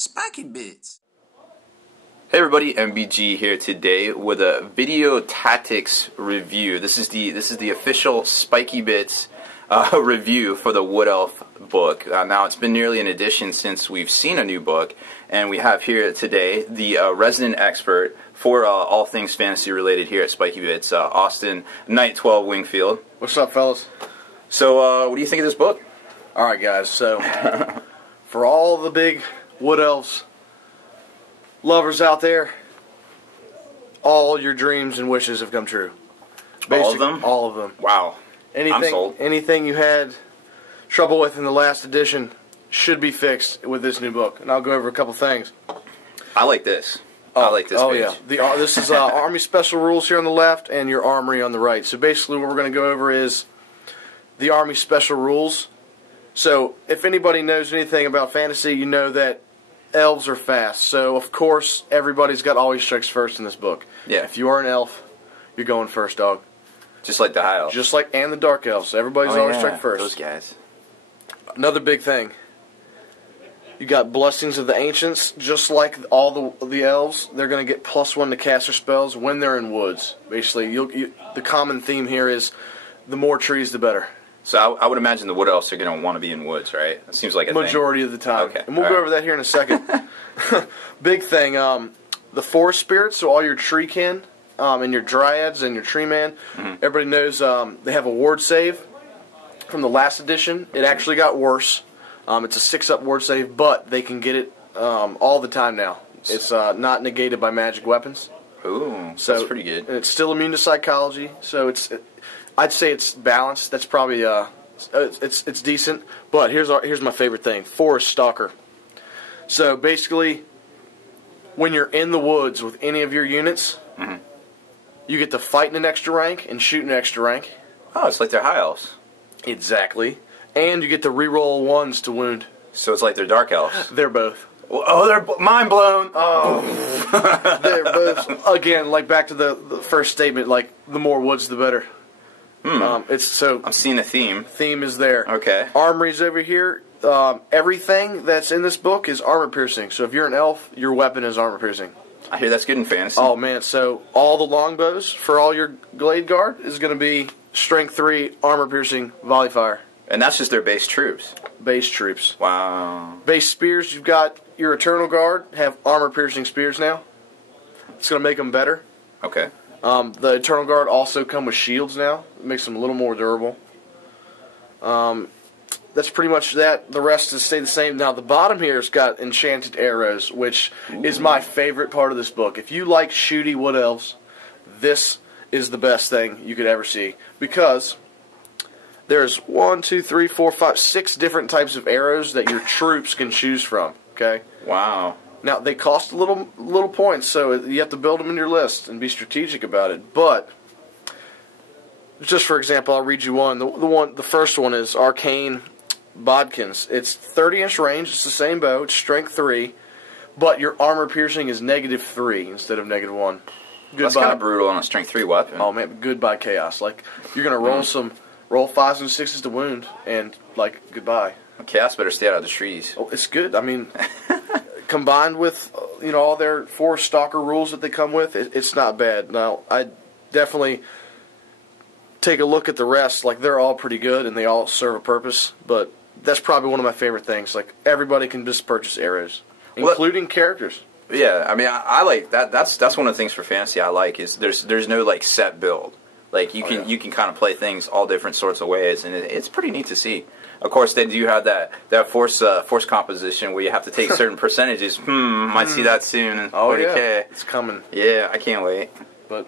Spiky bits. Hey everybody, MBG here today with a video tactics review. This is the official Spiky Bits review for the Wood Elf book. Now it's been nearly an edition since we've seen a new book, and we have here today the resident expert for all things fantasy related here at Spiky Bits, Austin Knight 12 Wingfield. What's up, fellas? So, what do you think of this book? Alright, guys, so for all the big Wood Elves lovers out there, all your dreams and wishes have come true. All of them? All of them. Wow. I'm sold. Anything you had trouble with in the last edition should be fixed with this new book. And I'll go over a couple things. I like this. I like this page. Yeah. This is Army Special Rules here on the left and your Armory on the right. So basically what we're going to go over is the Army Special Rules. So if anybody knows anything about fantasy, you know that elves are fast. So of course everybody's got always strikes first in this book. Yeah. If you are an elf, you're going first, dog. Just like the high elves. Just like, and the dark elves. Everybody's always strike first. Those guys. Another big thing. You got Blessings of the Ancients. Just like all the elves, they're going to get +1 to cast their spells when they're in woods. Basically, the common theme here is the more trees, the better. So I would imagine the Wood Elves are going to want to be in woods, right? It seems like a majority of the time. Okay. And we'll go over that here in a second. Big thing. The forest spirits, so all your tree kin, and your dryads and your tree man. Everybody knows they have a ward save from the last edition. It actually got worse. It's a 6-up ward save, but they can get it all the time now. It's not negated by magic weapons. Ooh, so that's pretty good. And it's still immune to psychology, so I'd say it's balanced. That's probably it's decent. But here's my favorite thing: Forest Stalker. So basically, when you're in the woods with any of your units, you get to fight in an extra rank and shoot in an extra rank. Oh, it's like they're high elves. Exactly. And you get to reroll 1s to wound. So it's like they're dark elves. They're both. Oh, they're mind blown. Oh, they're both. Again, like back to the first statement, like the more woods, the better. It's so. I'm seeing a theme. Theme is there. Okay. Armory's over here. Everything that's in this book is armor piercing. So if you're an elf, your weapon is armor piercing. I hear that's good in fantasy. Oh man, so all the longbows for all your glade guard is going to be strength 3 armor piercing volley fire. And that's just their base troops. Base troops. Wow. Base spears, you've got your Eternal Guard have armor piercing spears now. It's going to make them better. Okay. The Eternal Guard also come with shields now. It makes them a little more durable. That's pretty much that. The rest has stayed the same. Now, the bottom here has got enchanted arrows, which is my favorite part of this book. If you like shooty wood elves, this is the best thing you could ever see. Because there's 1, 2, 3, 4, 5, 6 different types of arrows that your troops can choose from. Okay? Wow. Now, they cost a little points, so you have to build them in your list and be strategic about it. But just for example, I'll read you one. The first one is Arcane Bodkins. It's 30-inch range. It's the same bow. It's strength 3, but your armor piercing is -3 instead of -1. That's kind of brutal on a strength 3 weapon. Oh man, goodbye chaos. Like you're gonna roll 5s and 6s to wound, and like goodbye. Chaos better stay out of the trees. Oh, it's good. I mean, combined with all their Forest Stalker rules that they come with, it's not bad. Now I definitely take a look at the rest. Like they're all pretty good and they all serve a purpose. But that's probably one of my favorite things. Like everybody can just purchase arrows, including characters. Yeah, I mean, I like that. That's one of the things for fantasy I like is there's no like set build. Like you can kind of play things all different sorts of ways, and it's pretty neat to see. Of course, they do have that force composition where you have to take certain percentages. Might see that soon. Oh 40K. yeah, it's coming. Yeah, I can't wait. But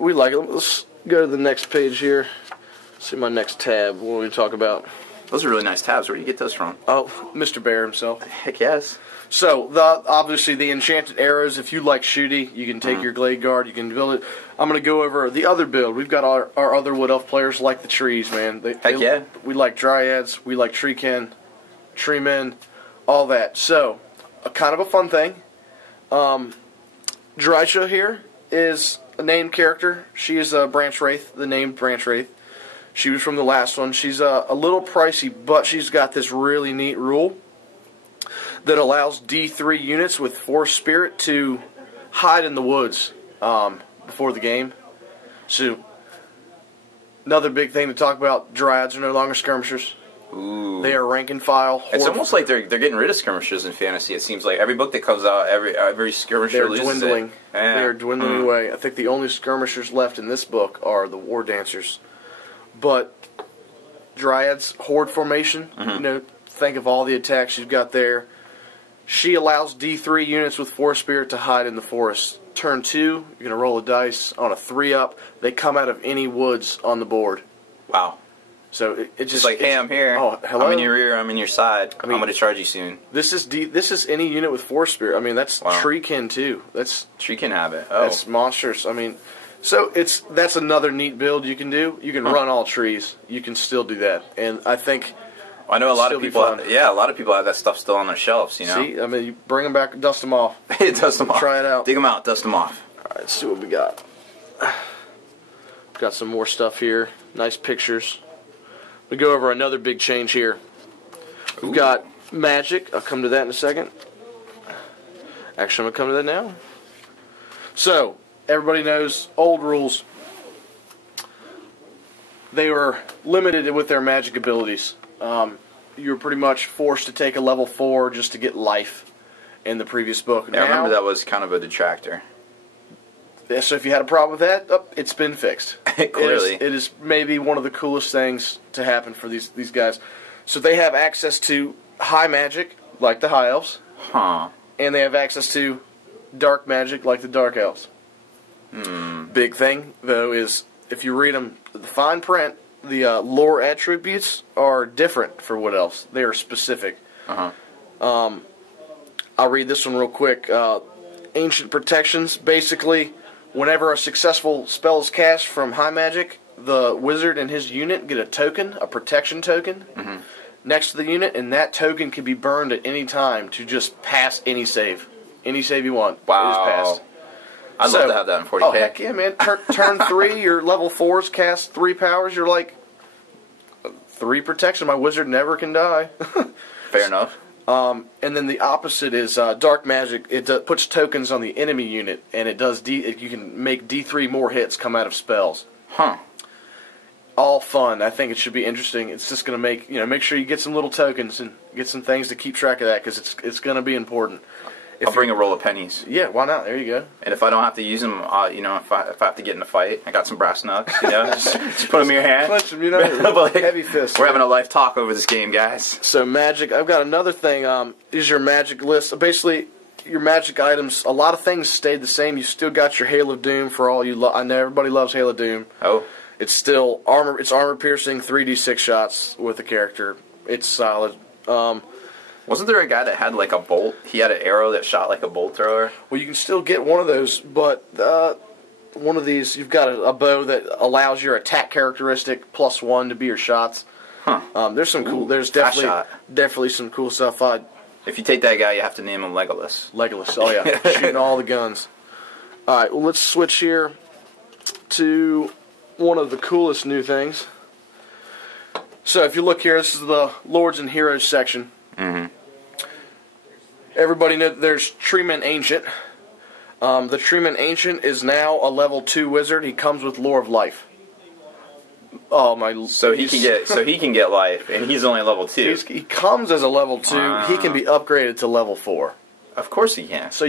we like it. Let's go to the next page here. See my next tab. What do we talk about? Those are really nice tabs. Where do you get those from? Oh, Mr. Bear himself. Heck yes. So, obviously the enchanted arrows, if you like shooty, you can take your glade guard, you can build it. I'm going to go over the other build. We've got our other wood elf players like the trees, man. Heck yeah. We like dryads, we like tree kin, tree men, all that. So, kind of a fun thing. Drysha here is a named character. She is a branch wraith, the named branch wraith. She was from the last one. She's a little pricey, but she's got this really neat rule that allows D3 units with Force Spirit to hide in the woods before the game. So, another big thing to talk about, dryads are no longer skirmishers. Ooh. They are rank and file. It's almost like they're getting rid of skirmishers in fantasy. It seems like every book that comes out, every skirmisher loses dwindling. it. Yeah. They're dwindling away. I think the only skirmishers left in this book are the war dancers. But dryads, horde formation, you know, think of all the attacks you've got there. She allows D3 units with Force Spirit to hide in the forest. Turn 2, you're going to roll a dice. On a 3-up, they come out of any woods on the board. Wow. So it just like, hey, I'm here. Oh, hello. I'm in your rear. I'm in your side. I'm going to charge you soon. This is any unit with Force Spirit. I mean, that's Treekin too. That's Treekin have it. Oh, that's monstrous. I mean, so that's another neat build you can do. You can run all trees. You can still do that, and I think. I know a lot of people. A lot of people have that stuff still on their shelves. You know. See, I mean, you bring them back, dust them off. Dust them off. Try it out. Dig them out. Dust them off. All right, let's see what we got. Got some more stuff here. Nice pictures. We go over another big change here. We've got magic. I'll come to that in a second. Actually, I'm going to come to that now. So, everybody knows old rules. They were limited with their magic abilities. You were pretty much forced to take a level 4 just to get life in the previous book. Yeah, I remember that was kind of a detractor. So if you had a problem with that, it's been fixed. Clearly. It is maybe one of the coolest things to happen for these guys. So they have access to high magic, like the High Elves. Huh. And they have access to dark magic, like the Dark Elves. Big thing, though, is if you read them, the fine print, the lore attributes are different for Wood Elves. They are specific. I'll read this one real quick. Ancient protections, basically, whenever a successful spell is cast from high magic, the wizard and his unit get a token, a protection token, next to the unit, and that token can be burned at any time to just pass any save. Any save you want. Wow. It is passed. I'd love to have that in 40k. Oh, heck yeah, man. Turn 3, your level 4s cast 3 powers, you're like, 3 protection, my wizard never can die. Fair enough. And then the opposite is dark magic. It puts tokens on the enemy unit, and it does you can make D3 more hits come out of spells. Huh. All fun. I think it should be interesting. It's just going to make sure you get some little tokens and get some things to keep track of that, because it's going to be important. I'll bring a roll of pennies. Yeah, why not? There you go. And if I don't have to use them, if I have to get in a fight, I got some brass knucks. just put them in your hand. Punch them, heavy fist. We're having a life talk over this game, guys. So magic. I've got another thing. Is your magic list. Basically, your magic items. A lot of things stayed the same. You still got your Hail of Doom for all you. I know everybody loves Hail of Doom. Oh. It's still armor. It's armor piercing 3d6 shots with a character. It's solid. Wasn't there a guy that had like a bolt? He had an arrow that shot like a bolt thrower. Well, you can still get one of those, but one of these, you've got a bow that allows your attack characteristic +1 to be your shots. Huh. There's some cool. There's shot. definitely some cool stuff. If you take that guy, you have to name him Legolas. Legolas. Oh yeah, shooting all the guns. All right. Well, let's switch here to one of the coolest new things. So if you look here, this is the Lords and Heroes section. Everybody knows there's Treeman Ancient. The Treeman Ancient is now a level 2 wizard. He comes with Lore of Life. Oh my! So he can get life, and he's only level 2. He comes as a level 2. He can be upgraded to level 4. Of course he can. So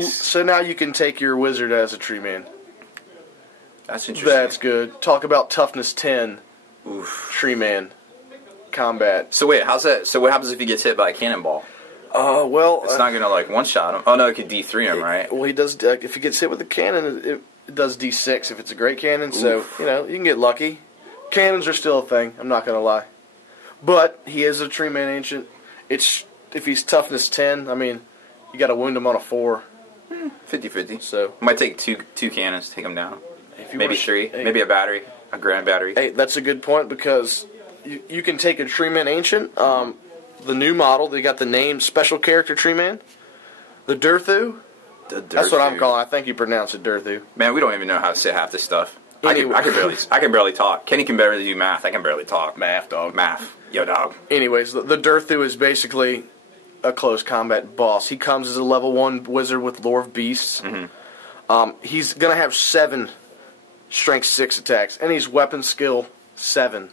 so now you can take your wizard as a tree man. That's interesting. That's good. Talk about toughness 10. Oof. Tree man combat. So wait, how's that? So what happens if he gets hit by a cannonball? Well, it's not gonna like one shot him. Oh no, it could D3 him, right? Well, he does. If he gets hit with a cannon, it does D6 if it's a great cannon. Oof. So you can get lucky. Cannons are still a thing. I'm not gonna lie. But he is a tree man ancient. If he's toughness 10. I mean, you got to wound him on a 4. 50-50. So might take two cannons to take him down. Maybe 3. Hey, maybe a battery, a grand battery. Hey, that's a good point, because you can take a tree man ancient. The new model, they got the name special character tree man. The Durthu. That's what I'm calling. I think you pronounce it Durthu. Man, we don't even know how to say half this stuff. Anyway. I can barely talk. Kenny can barely do math. I can barely talk. Math, dog. Math. Yo, dog. Anyways, the Durthu is basically a close combat boss. He comes as a level 1 wizard with Lore of Beasts. He's going to have 7 strength 6 attacks, and he's weapon skill 7.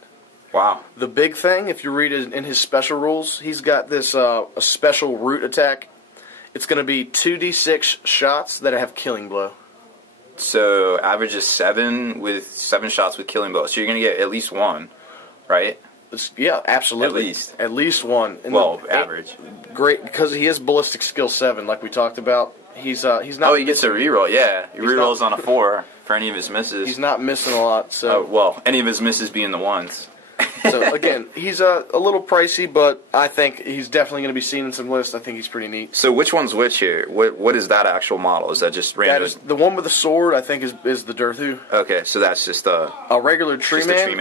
Wow. The big thing, if you read it in his special rules, he's got this a special root attack. It's going to be 2d6 shots that have killing blow. So average is 7 with 7 shots with killing blow. So you're going to get at least 1, right? Yeah, absolutely. At least. At least 1. And well, average. Great, because he is ballistic skill 7, like we talked about. He's not. Oh, he gets a reroll. Yeah, he rerolls on a 4 for any of his misses. He's not missing a lot. So well, any of his misses being the ones. So again, he's a little pricey, but I think he's definitely going to be seen in some lists. I think he's pretty neat. So which one's which here? What is that actual model? Is that just random? That is the one with the sword. I think is the Dirthu. Okay, so that's just a regular tree man.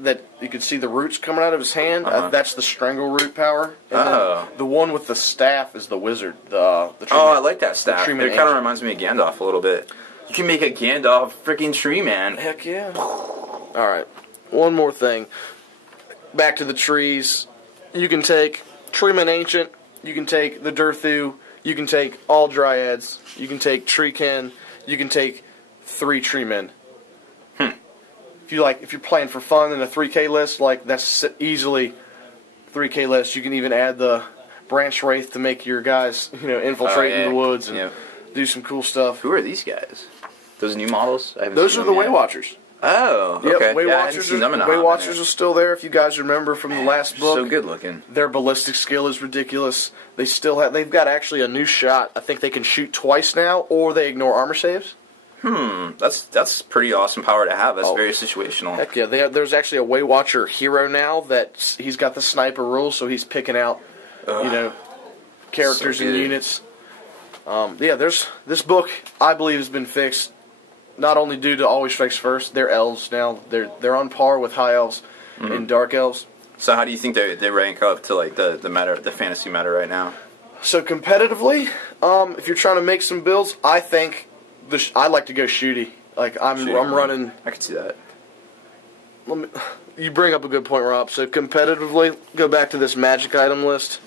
That you can see the roots coming out of his hand. That's the strangle root power. And the one with the staff is the wizard. The tree man. I like that staff. It kind of reminds me of Gandalf a little bit. You can make a Gandalf freaking tree man. Heck yeah! All right, one more thing. Back to the trees. You can take Treeman Ancient, you can take the Dirthu, you can take all Dryads, you can take Treekin, you can take 3 Treemen. If you're playing for fun in a 3K list, like that's easily 3K list. You can even add the Branch Wraith to make your guys, infiltrate in the woods and do some cool stuff. Who are these guys? Those new models? Those are the Way Watchers. Oh, okay. Yep, Way Watchers are still there. If you guys remember from the last book, so good looking. Their ballistic skill is ridiculous. They've got actually a new shot. I think they can shoot twice now, or they ignore armor saves. That's pretty awesome power to have. That's very situational. Heck yeah, there's actually a Way Watcher hero now that he's got the sniper rule, so he's picking out, characters and units. This book I believe has been fixed. Not only due to Always Strikes First, they're elves now. They're on par with high elves and dark elves. So how do you think they rank up to like the fantasy meta right now? So competitively, if you're trying to make some builds, I think I like to go shooty. Like I'm running. I can see that. You bring up a good point, Rob. So competitively, go back to this magic item list.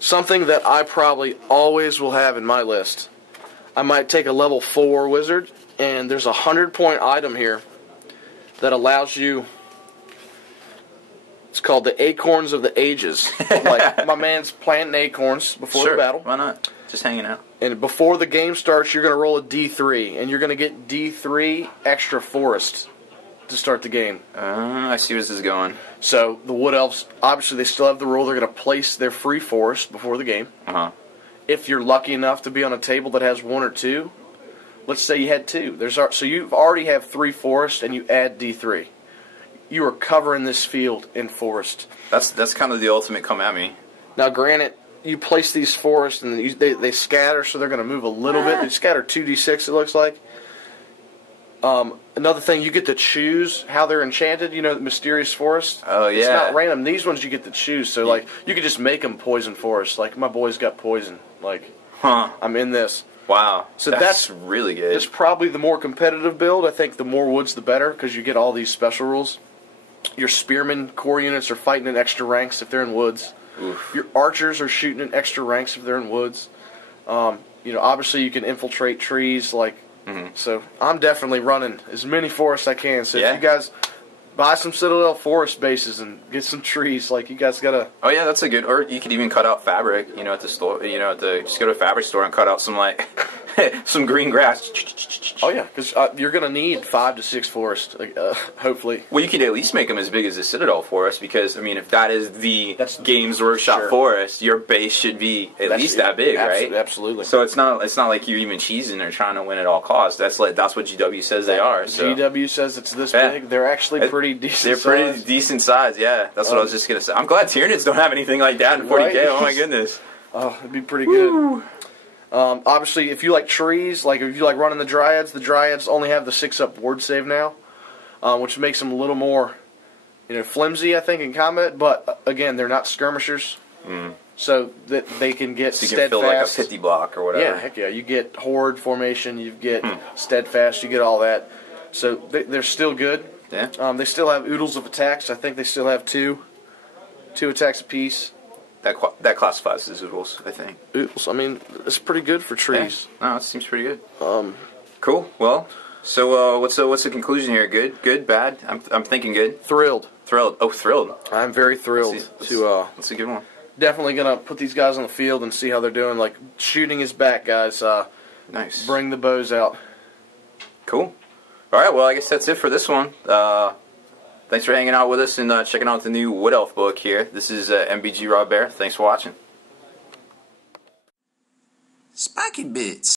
Something that I probably always will have in my list. I might take a level 4 wizard. And there's a 100-point item here that allows you. It's called the Acorns of the Ages. Like my man's planting acorns before the battle. Why not? Just hanging out. And before the game starts, you're going to roll a D3, and you're going to get D3 extra forest to start the game. I see where this is going. So the Wood Elves, obviously, they still have the rule. They're going to place their free forest before the game. If you're lucky enough to be on a table that has 1 or 2. Let's say you had 2. So you already have 3 forests, and you add D3. You are covering this field in forest. That's kind of the ultimate come at me. Now, granted, you place these forests, and they scatter, so they're going to move a little bit. They scatter 2d6, it looks like. Another thing, you get to choose how they're enchanted. The mysterious forest. Oh, yeah. It's not random. These ones you get to choose. So, like, you could just make them poison forest. Like, my boy's got poison. Like, I'm in this. Wow, so that's really good. It's probably the more competitive build. I think the more woods, the better, because you get all these special rules. Your spearmen core units are fighting in extra ranks if they're in woods. Oof. Your archers are shooting in extra ranks if they're in woods. Obviously you can infiltrate trees. So I'm definitely running as many forests I can. So if you guys buy some Citadel forest bases and get some trees, you guys gotta. Oh yeah, that's a good. Or you could even cut out fabric. At the store. Just go to a fabric store and cut out some some green grass. Oh yeah, because you're gonna need 5 to 6 forests, hopefully. Well, you could at least make them as big as the Citadel forest, because if that is the Games Workshop forest, your base should be at least that big, right? Absolutely. So it's not like you're even cheesing or trying to win at all costs. That's what GW says they are. So. GW says it's this big. They're actually pretty decent. They're pretty decent size. Yeah, that's what I was just gonna say. I'm glad Tyranids don't have anything like that in 40K. Right? Oh my goodness. Oh, it'd be pretty good. Obviously, if you like trees, if you like running the Dryads only have the 6-up ward save now, which makes them a little more, flimsy, I think, in combat. But again, they're not skirmishers, so that they can get steadfast. You can fill like a 50 block or whatever. Yeah, heck yeah. You get horde formation, you get steadfast, you get all that. So they're still good. Yeah. They still have oodles of attacks. I think they still have two attacks apiece. that classifies as oodles, I think. Oodles. I mean, it's pretty good for trees. Yeah. No, it seems pretty good. Cool. Well, so what's the conclusion here? Good, good, bad? I'm thinking good. Thrilled. Thrilled. Oh, thrilled. I'm very thrilled That's a good one. Definitely gonna put these guys on the field and see how they're doing. Like, shooting is back, guys. Nice. Bring the bows out. Cool. All right. Well, I guess that's it for this one. Thanks for hanging out with us and checking out the new Wood Elf book here. This is MBG Raw Bear. Thanks for watching. Spiky Bits.